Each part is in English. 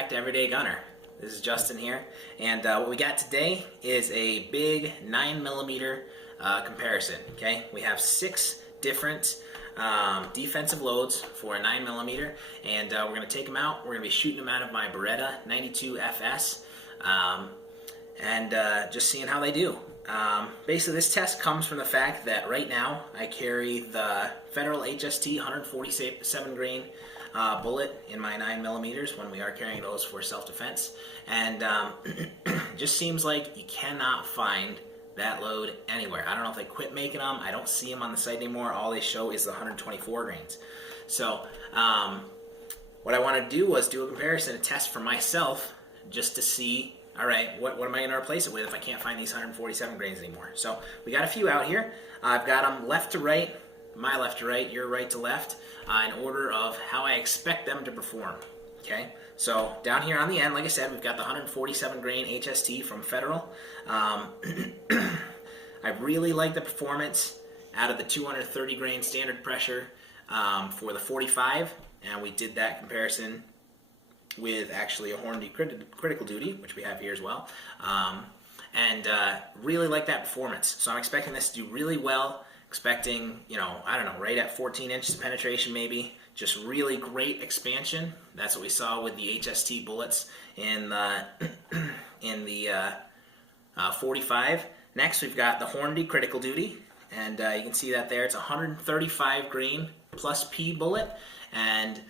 back to Everyday Gunner. This is Justin here, and what we got today is a big 9mm comparison. Okay, we have 6 different defensive loads for a 9mm, and we're going to take them out. We're going to be shooting them out of my Beretta 92 FS, and just seeing how they do. Basically, this test comes from the fact that right now I carry the Federal HST 147 grain bullet in my 9mm when we are carrying those for self-defense, and just seems like you cannot find that load anywhere. I don't know if they quit making them. I don't see them on the site anymore. All they show is the 124 grains. So what I want to do was do a comparison, a test for myself, just to see, all right, what am I going to replace it with if I can't find these 147 grains anymore? So we got a few out here. I've got them left to right, my left to right, your right to left, in order of how I expect them to perform. Okay, so down here on the end, like I said, we've got the 147 grain HST from Federal. I really like the performance out of the 230 grain standard pressure for the 45, and we did that comparison with actually a Hornady Critical Duty, which we have here as well, and really like that performance. So I'm expecting this to do really well, expecting, you know, I don't know, right at 14 inches of penetration maybe, just really great expansion. That's what we saw with the HST bullets in the 45. Next, we've got the Hornady Critical Duty, and you can see that there. It's a 135 grain plus P bullet, and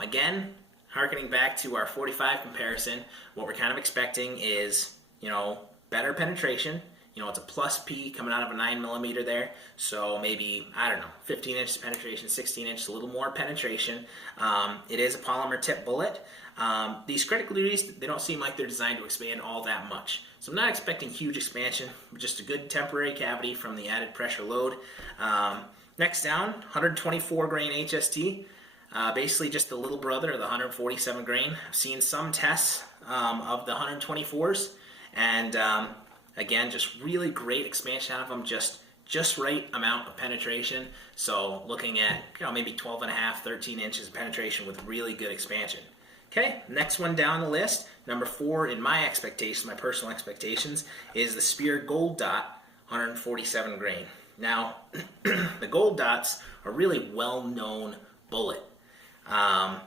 again, harkening back to our 45 comparison, what we're kind of expecting is, you know, better penetration. You know, it's a plus P coming out of a 9mm there, so maybe, I don't know, 15 inches penetration, 16 inches, a little more penetration. It is a polymer tip bullet. These critical duties, they don't seem like they're designed to expand all that much. So I'm not expecting huge expansion, just a good temporary cavity from the added pressure load. Next down, 124 grain HST. Basically just the little brother of the 147 grain. I've seen some tests of the 124s, and again, just really great expansion out of them, just right amount of penetration. So looking at, you know, maybe 12 and a half, 13 inches of penetration with really good expansion. Okay, next one down the list, number 4 in my expectations, my personal expectations, is the Speer Gold Dot 147 grain. Now, the Gold Dots are really well-known bullet. A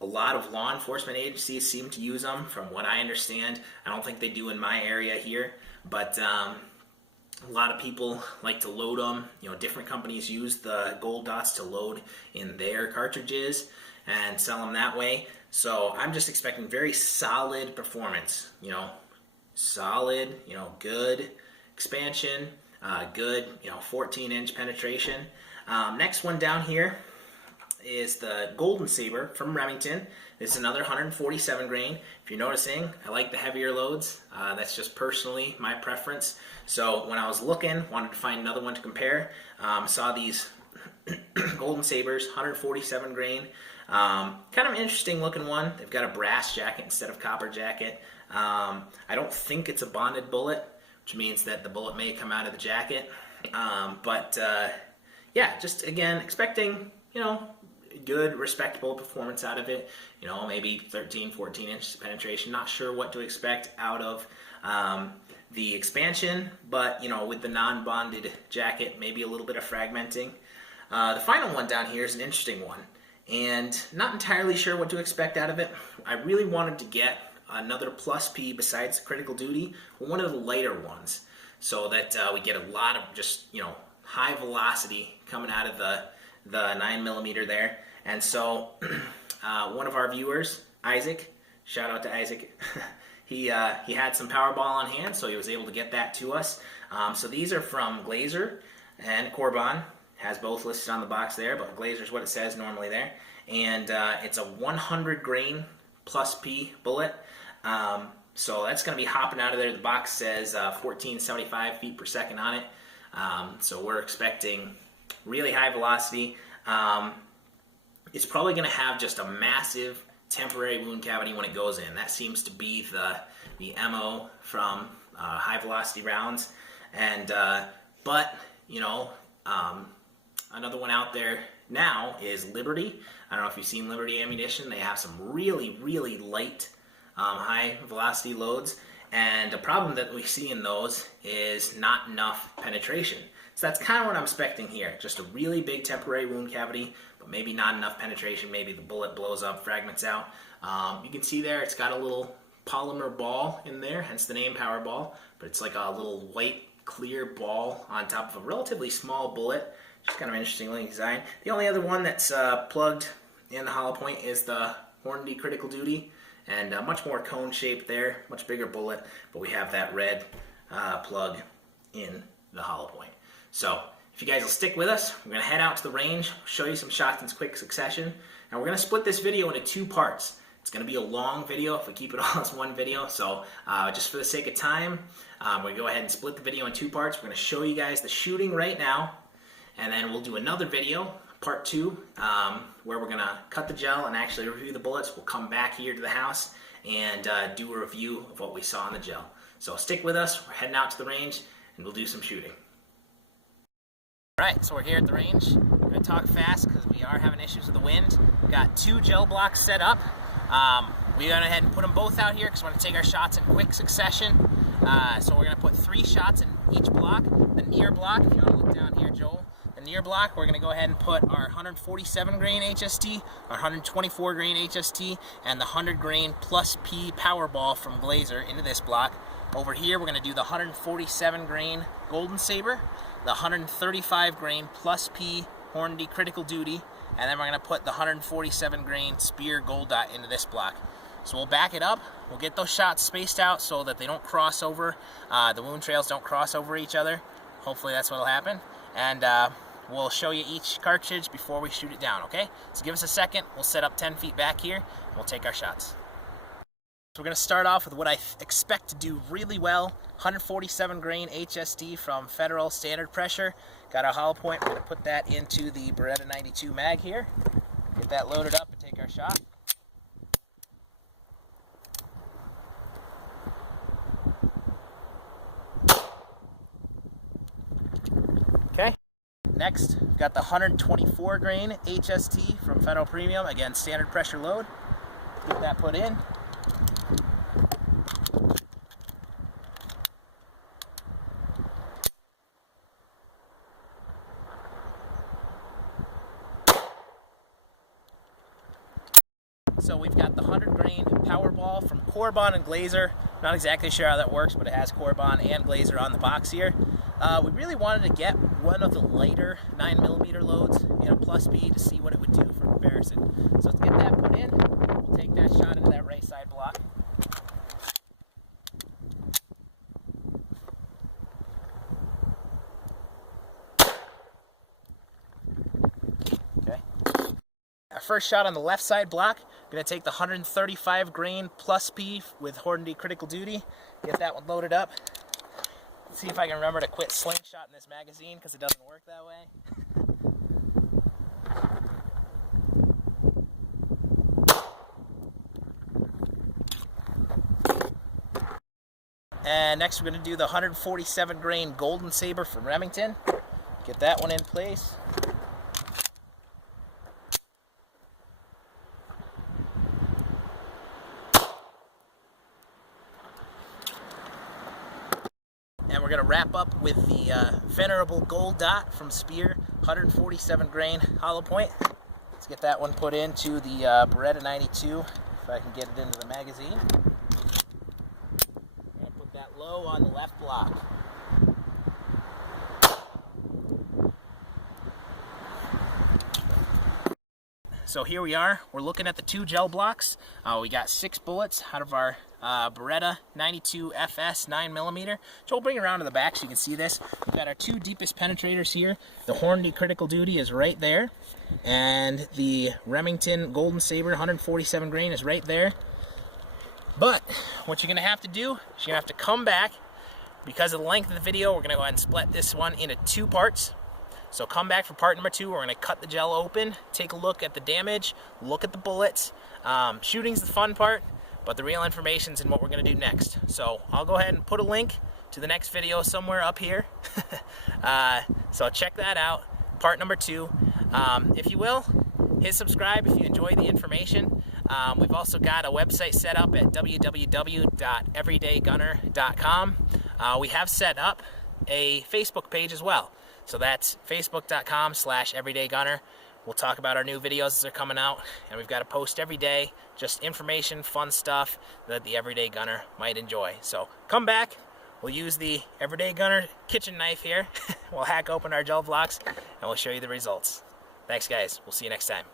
lot of law enforcement agencies seem to use them, from what I understand. I don't think they do in my area here, but a lot of people like to load them. You know, different companies use the Gold Dots to load in their cartridges and sell them that way. So I'm just expecting very solid performance. You know, solid, you know, good expansion, good, you know, 14-inch penetration. Next one down here is the Golden Saber from Remington. This is another 147 grain. If you're noticing, I like the heavier loads. That's just personally my preference. So when I was looking, wanted to find another one to compare, saw these Golden Sabers, 147 grain. Kind of an interesting looking one. They've got a brass jacket instead of copper jacket. I don't think it's a bonded bullet, which means that the bullet may come out of the jacket. Yeah, just again, expecting, you know, good, respectable performance out of it. You know, maybe 13, 14 inches of penetration. Not sure what to expect out of the expansion, but, you know, with the non-bonded jacket, maybe a little bit of fragmenting. The final one down here is an interesting one, and not entirely sure what to expect out of it. I really wanted to get another plus P besides Critical Duty, one of the lighter ones, so that we get a lot of just, you know, high velocity coming out of the 9mm there. And so one of our viewers, Isaac, shout out to Isaac, he had some Pow'RBall on hand, so he was able to get that to us. So these are from Glaser and Cor-Bon. Has both listed on the box there, but Glaser is what it says normally there. And it's a 100 grain plus P bullet. So that's going to be hopping out of there. The box says 1475 feet per second on it. So we're expecting really high velocity. It's probably going to have just a massive temporary wound cavity when it goes in. That seems to be the MO from high velocity rounds. And but, you know, Another one out there now is Liberty. I don't know if you've seen Liberty ammunition. They have some really, really light, high velocity loads. And the problem that we see in those is not enough penetration. So that's kind of what I'm expecting here. Just a really big temporary wound cavity, but maybe not enough penetration. Maybe the bullet blows up, fragments out. You can see there it's got a little polymer ball in there, hence the name Pow'RBall. But it's like a little white, clear ball on top of a relatively small bullet. Just kind of interesting looking design. The only other one that's plugged in the hollow point is the Hornady Critical Duty. And much more cone shaped there, much bigger bullet, but we have that red plug in the hollow point. So if you guys will stick with us, we're going to head out to the range, show you some shots in quick succession, and we're going to split this video into 2 parts. It's going to be a long video if we keep it all as one video, so just for the sake of time, we're going to go ahead and split the video in 2 parts. We're going to show you guys the shooting right now, and then we'll do another video, part 2, where we're going to cut the gel and actually review the bullets. We'll come back here to the house and do a review of what we saw in the gel. So stick with us. We're heading out to the range and we'll do some shooting. Alright, so we're here at the range. We're going to talk fast because we are having issues with the wind. We've got 2 gel blocks set up. We went ahead and put them both out here because we want to take our shots in quick succession. So we're going to put 3 shots in each block. The near block, if you want to look down here, Joel, the near block, we're going to go ahead and put our 147 grain HST, our 124 grain HST, and the 100 grain plus P Pow'RBall from Glaser into this block. Over here, we're going to do the 147 grain Golden Saber, the 135 grain plus P Hornady Critical Duty, and then we're going to put the 147 grain Speer Gold Dot into this block. So we'll back it up, we'll get those shots spaced out so that they don't cross over, the wound trails don't cross over each other. Hopefully that's what will happen. And we'll show you each cartridge before we shoot it down, okay? So give us a second, we'll set up 10 feet back here, and we'll take our shots. So we're going to start off with what I expect to do really well, 147 grain HST from Federal Standard Pressure. Got our hollow point, we're going to put that into the Beretta 92 mag here, get that loaded up and take our shot. Okay. Next, we've got the 124 grain HST from Federal Premium, again standard pressure load. Get that put in. So we've got the 100 grain Pow'RBall from Cor-Bon and Glaser. Not exactly sure how that works, but it has Cor-Bon and Glaser on the box here. We really wanted to get one of the lighter 9mm loads in a plus B to see what it would do for comparison. So let's get that put in. We'll take that shot into that right side block. Okay. Our first shot on the left side block, I'm going to take the 135 grain plus P with Hornady Critical Duty. Get that one loaded up. See if I can remember to quit slingshot in this magazine because it doesn't work that way. And next we're going to do the 147 grain Golden Saber from Remington. Get that one in place. And we're going to wrap up with the venerable Gold Dot from Speer, 147 grain hollow point. Let's get that one put into the Beretta 92, if I can get it into the magazine. I'm going to put that low on the left block. So here we are, we're looking at the 2 gel blocks. We got 6 bullets out of our Beretta 92 FS 9mm. So we'll bring it around to the back so you can see this. We've got our 2 deepest penetrators here. The Hornady Critical Duty is right there, and the Remington Golden Saber 147 grain is right there. But what you're going to have to do is you're going to have to come back. Because of the length of the video, we're going to go ahead and split this one into 2 parts. So come back for part number 2. We're going to cut the gel open, take a look at the damage, look at the bullets. Shooting's the fun part, but the real information's in what we're going to do next. So I'll go ahead and put a link to the next video somewhere up here. So check that out. part number 2. If you will, hit subscribe if you enjoy the information. We've also got a website set up at www.everydaygunner.com. We have set up a Facebook page as well. So that's facebook.com/everydaygunner. We'll talk about our new videos as they're coming out, and we've got a post every day, just information, fun stuff that the Everyday Gunner might enjoy. So come back, we'll use the Everyday Gunner kitchen knife here. We'll hack open our gel blocks, and we'll show you the results. Thanks, guys. We'll see you next time.